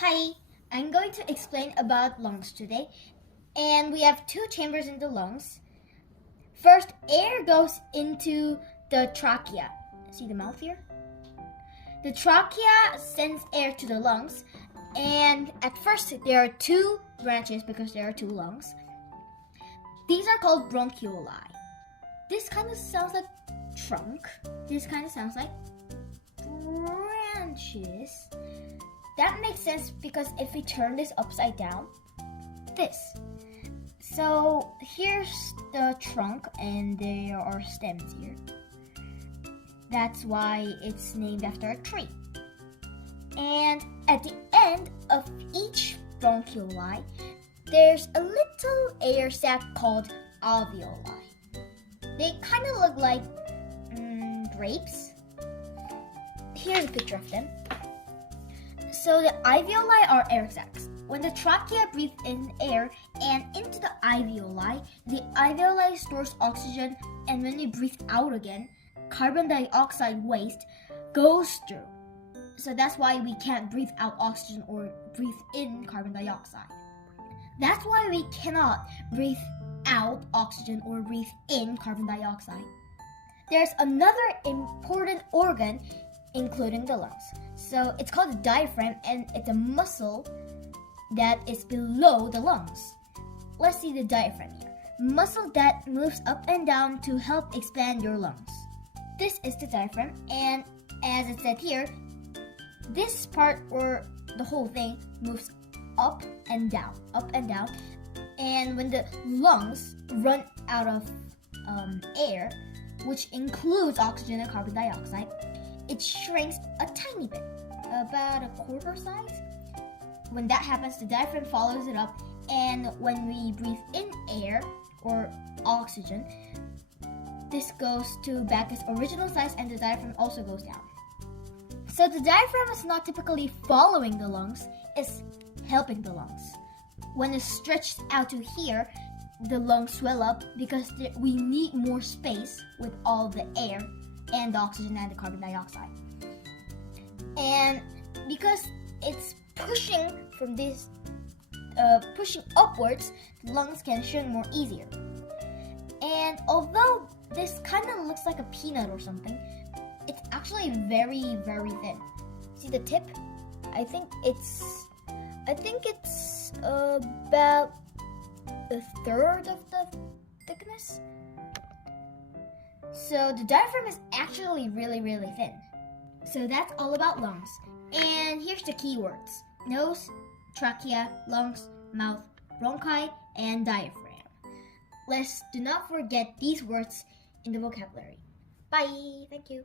Hi, I'm going to explain about lungs today. And we have two chambers in the lungs. First, air goes into the trachea. See the mouth here? The trachea sends air to the lungs. And at first, there are two branches because there are two lungs. These are called bronchioli. This kind of sounds like trunk. This kind of sounds like branches. That makes sense because if we turn this upside down, this. So here's the trunk and there are stems here. That's why it's named after a tree. And at the end of each bronchioli, there's a little air sac called alveoli. They kind of look like grapes. Here's a picture of them. So the alveoli are air sacs. When the trachea breathes in air and into the alveoli stores oxygen, and when we breathe out again, carbon dioxide waste goes through. So that's why we can't breathe out oxygen or breathe in carbon dioxide. That's why we cannot breathe out oxygen or breathe in carbon dioxide. There's another important organ including the lungs. So it's called the diaphragm, and it's a muscle that is below the lungs. Let's see the diaphragm here. Muscle that moves up and down to help expand your lungs. This is the diaphragm, and as it said here, this part or the whole thing moves up and down, up and down. And when the lungs run out of air, which includes oxygen and carbon dioxide, it shrinks a tiny bit, about a quarter size. When that happens, the diaphragm follows it up, and when we breathe in air or oxygen, this goes back its original size, and the diaphragm also goes down. So the diaphragm is not typically following the lungs, it's helping the lungs. When it's stretched out to here, the lungs swell up because we need more space with all the air and the oxygen and the carbon dioxide. And because it's pushing from this, pushing upwards, the lungs can shrink more easier. And although this kind of looks like a peanut or something, it's actually very, very thin. See the tip? I think it's about a third of the thickness. So the diaphragm is actually really, really thin. So that's all about lungs. And here's the keywords: nose, trachea, lungs, mouth, bronchi, and diaphragm. Let's do not forget these words in the vocabulary. Bye. Thank you.